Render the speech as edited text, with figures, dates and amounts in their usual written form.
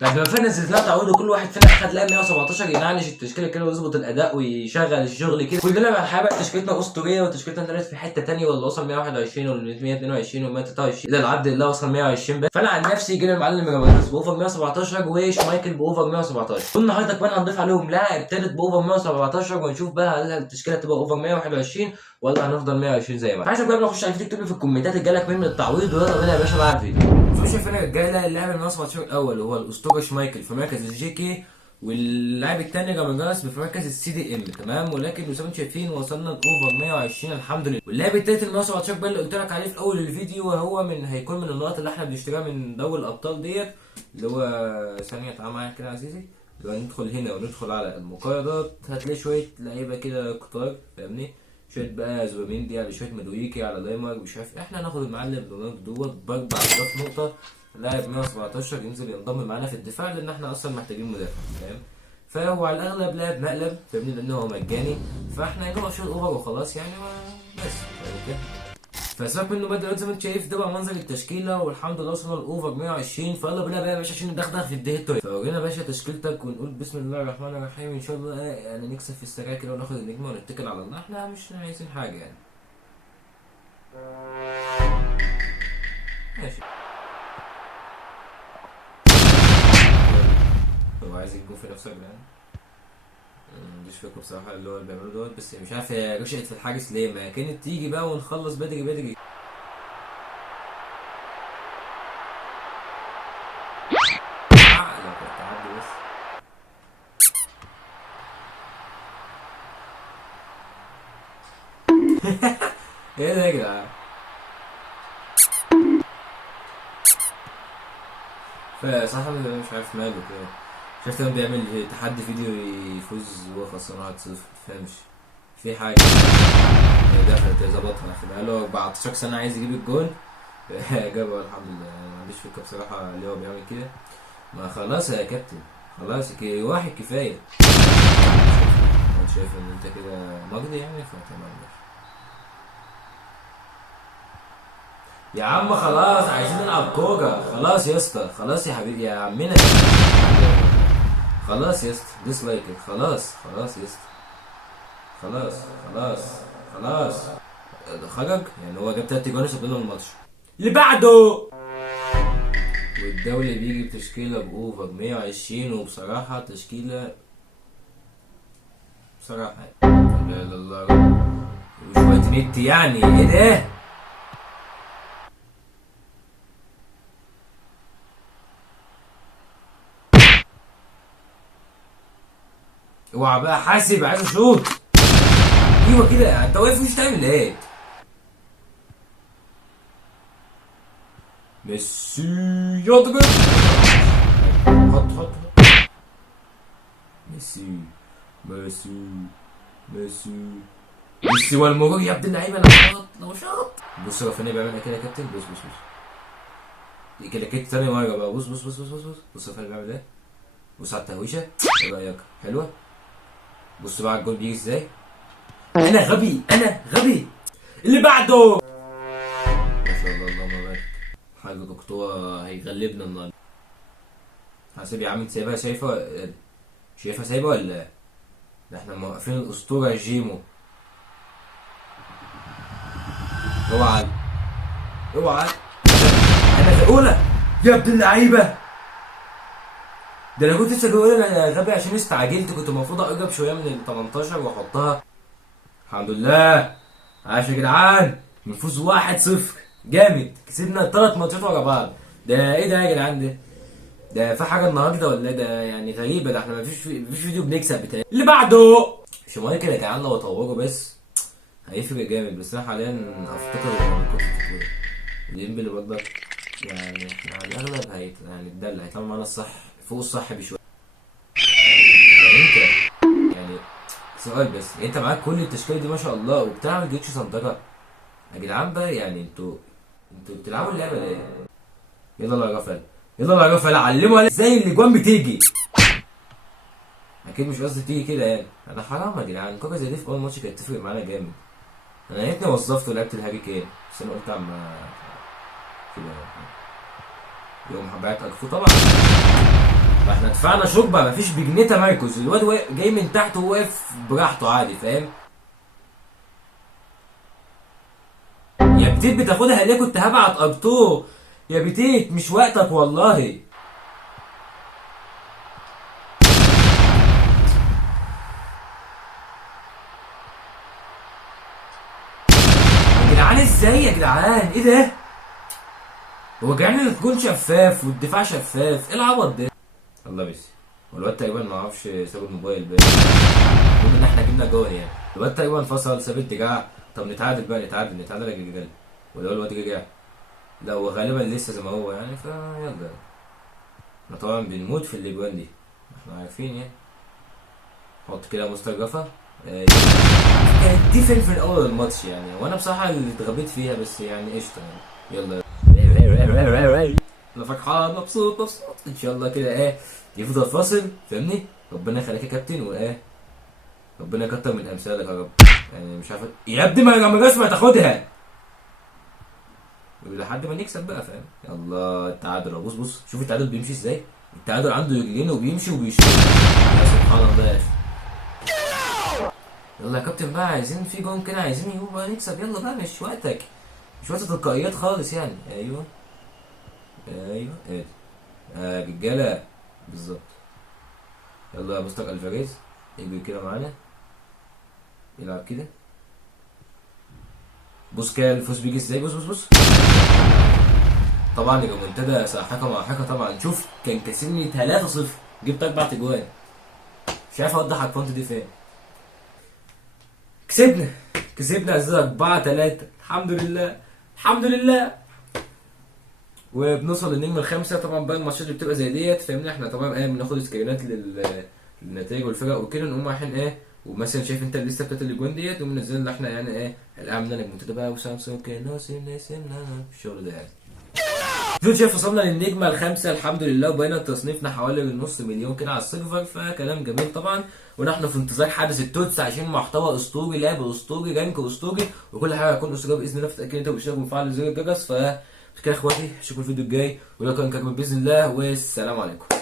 طيب لما فينا نزلنا تعودوا كل واحد فينا اخد لاعب 117 ينعنش التشكيله كده ويظبط الاداء ويشغل الشغل كده. كلنا بقى الحقيقه بقى تشكيلتنا اسطوريه وتشكيلتنا طلعت في حته ثانيه، ولا وصل 121 ولا 122 ولا 123 اذا العبد الله وصل 120 بس. فانا عن نفسي جينا المعلم جابريس باوفر 117 وشمايكل باوفر 117. والنهارده كمان هنضيف عليهم لاعب ثالث باوفر 117 ونشوف بقى هل التشكيله تبقى اوفر 121 ولا هنفضل 120 زي ما احنا. عايزك بقى نخش على الفيديو، تكتب لي في الكومنتات جالك مين من التعويض، ويلا بينا يا باشا بقى على الفيديو. شوف هنا الرجاله، اللاعب ال 117 الاول هو الاسطوره شمايكل في مركز الجي كي، واللاعب الثاني جامجاس في مركز السي دي ام، تمام. ولكن زي ما انتم شايفين وصلنا لاوفر 120 الحمد لله. واللاعب الثالث ال 117 بقى اللي قلت لك عليه في اول الفيديو، وهو هيكون من النقط اللي احنا بنشتريها من دوري الابطال ديت، اللي هو ثانيه تعالى معايا كده يا عزيزي. لو ندخل هنا وندخل على المقايضات هتلاقي شويه لعيبه كده كتار، فاهمني؟ شويه بقى زوبيميندي على شويه مدويكي على دايمر مش عارف. احنا هناخد المعلم رونالدو دوت ب 4000 نقطه، لاعب 117 ينزل ينضم معانا في الدفاع لان احنا اصلا محتاجين مدافع، فاهم؟ فهو على الاغلب لاعب مقلب، فاهمني؟ لان هو مجاني، فاحنا هنجيب عشان اوفر وخلاص يعني بس فاهم كده. فسيبك منه بقى دلوقتي، زي ما انت شايف ده بقى منظر التشكيله، والحمد لله وصلنا لاوفر 120. فيلا بينا بقى يا باشا عشان ندغدغ في الدهيتو. فورينا يا باشا تشكيلتك ونقول بسم الله الرحمن الرحيم، ان شاء الله يعني نكسب في السريع كده وناخد النجمه ونتكل على الله، احنا مش عايزين حاجه يعني. ماشي. هو عايز يجو في نفسه يا جدعان؟ مش فاكر بصراحه اللي هو اللي بيعمله دوت، بس مش عارف هي رشقت في الحاجز ليه، ما كانت تيجي بقى ونخلص بدري بدري. لو كنت عدي بس. ايه ده يا جدعان؟ فصاحبي مش عارف ماله كده، شفت كان بيعمل تحدي فيديو يفوز وهو خسران 1-0، متفهمش في حاجة. دخلت ظبطها، خدها له 14 سنة عايز يجيب الجون جابه الحمد لله. ما عنديش فكرة بصراحة ليه هو بيعمل كده. ما خلاص يا كابتن، خلاص واحد كفاية. انا شايف ان انت كده مجدي يعني، فتمام. يا عم خلاص عايزين نلعب كورة، خلاص يا اسطى، خلاص يا حبيبي يا عمنا، خلاص يا اسطى ديسلايك، خلاص خلاص يا اسطى، خلاص خلاص خلاص. خرج يعني، هو جاب 3 جوان وساب لنا الماتش اللي بعده. والدولي بيجي بتشكيلة بأوفر 120، وبصراحة تشكيلة بصراحة لا اله الا الله، وشوية نت يعني ايه ده؟ اوعى بقى حاسب، عايز اشوط. ايوه كده، انت واقف مش تعمل ايه؟ ميسي يضرب، حط حط حط. ميسي ميسي ميسي ميسي والمرور يا ابن اللعيبه. لو شاط لو شاط. بص رافينيا بيعمل كده يا كابتن، بص بص بص دي كده كده تاني مره بقى، بص بص بص بص بص بص بص رافينيا بيعمل ايه. بص على التهويشه، ايه رايك؟ حلوه. بص بقى الجول بيجي ازاي. انا غبي انا غبي. اللي بعده. ما شاء الله اللهم بارك. حاجه دكتور هيغلبنا النهارده. حاسب يا عم سايبها، شايفها سايبه ولا؟ ده احنا موقفين الاسطوره جيمو. اوعى اوعى. انا الاولى يا ابن اللعيبه. ده انا كنت لسه بقول انا غبي عشان استعجلت، كنت المفروض اقرب شويه من ال 18 واحطها. الحمد لله. عاش يا جدعان، نفوز 1-0 جامد، كسبنا 3 ماتشات ورا بعض. ده ايه ده يا جدعان ده في حاجه النهارده ولا ايه؟ ده يعني غريبه، ده احنا مفيش فيديو بنكسب بتاعي. اللي بعده شمال يا جدعان، لو اطوره بس هيفرق جامد، بس انا حاليا افتكر ان كنت ديمبلي برضه يعني. احنا على الاغلب يعني الدل هيطلع معانا الصح فوق الصح بشويه. يعني انت يعني سؤال بس، انت معاك كل التشكيله دي ما شاء الله وبتعمل جيتش سنترا يا جدعان بقى، يعني انتوا بتلعبوا اللعبه ليه؟ يلا يا رافائيل، يلا يا رافائيل علموا ازاي الاجوان بتيجي. اكيد مش قصدي تيجي كده يعني، انا حرام يا جدعان، كوكا زي دي في اول ماتش كانت تفرق معانا جامد. انا يا ريتني وظفته ولعبت الهاري كين، بس انا قلت اما كده يوم حبيت اكفو طبعا. دفعنا شوربه مفيش بجنيه تمركز، الواد جاي من تحت وواقف براحته عادي فاهم. يا بتيت بتاخدها ليه؟ كنت هبعت ارتو يا بتيت، مش وقتك والله. يا جدعان ازاي يا جدعان؟ ايه ده؟ هو جعان الجون شفاف والدفاع شفاف، ايه العبط ده؟ الله ميسي. والواد تقريبا ما اعرفش ساب الموبايل باين. المهم ان احنا جبنا جول يعني. الواد تقريبا انفصل ساب الدراع. طب نتعادل بقى، نتعادل يا رجاله. ولا هو الواد رجع؟ لا هو غالبا لسه زي ما هو يعني، فيلا. احنا طبعا بنموت في الاجوان دي، احنا عارفين يعني. حط كده مستر. كانت دي فين في اول الماتش يعني، وانا بصراحه اللي اتغبيت فيها بس يعني قشطه يعني. يلا انا فرحان مبسوط ان شاء الله كده ايه يفضل فاصل فاهمني. ربنا يخليك يا كابتن، وايه ربنا يكتر من امثالك يا رب. يعني مش عارف يا ابني، ما لما ما تاخدها لحد ما نكسب بقى فاهم. يلا التعادل، بص شوف التعادل بيمشي ازاي. التعادل عنده رجلين وبيمشي وبيشوط، يا سبحان الله يا اخي. يلا يا كابتن بقى، عايزين في جون كده، عايزين يجيبوا بقى نكسب. يلا بقى مش وقتك، مش وقت تلقائيات خالص يعني. ايوه ايه رجاله بالظبط. يلا يا مستر الفاريز يجي كده معانا يلعب كده. بص كده الفوز بيجي ازاي. بص طبعا الريمونتادا ساحقه مع حقه طبعا. شوف كان كاسبني 3-0 جبت 4 اجوان. مش عارف اوضح على الفونت دي فين. كسبنا يا زلمه 4-3 الحمد لله. وبنوصل للنجمه الخامسه. طبعا بقى الماتشات اللي بتبقى زي ديت فاهمني، احنا طبعا بناخد سكرينات للنتائج والفرق وكده، نقوم رايحين ومثلا شايف انت الليسته بتاعت الاجوان ديت، ومنزل لنا احنا يعني عملنا نجمه بقى وسامسونج الشغل ده يعني. شايف وصلنا للنجمه الخامسه الحمد لله، وبقينا تصنيفنا حوالي النص مليون كده على السيرفر، فكلام جميل طبعا. ونحن في انتظار حدث التوتس عشان محتوى اسطوري، لعب اسطوري، رانك اسطوري، وكل حاجه هتكون اسطوريه باذن الله. فتاكد انت واشترك وفعل زر الجرس. كده يا اخواتي اشوفكم الفيديو الجاي، ولو كان كرم باذن الله، والسلام عليكم.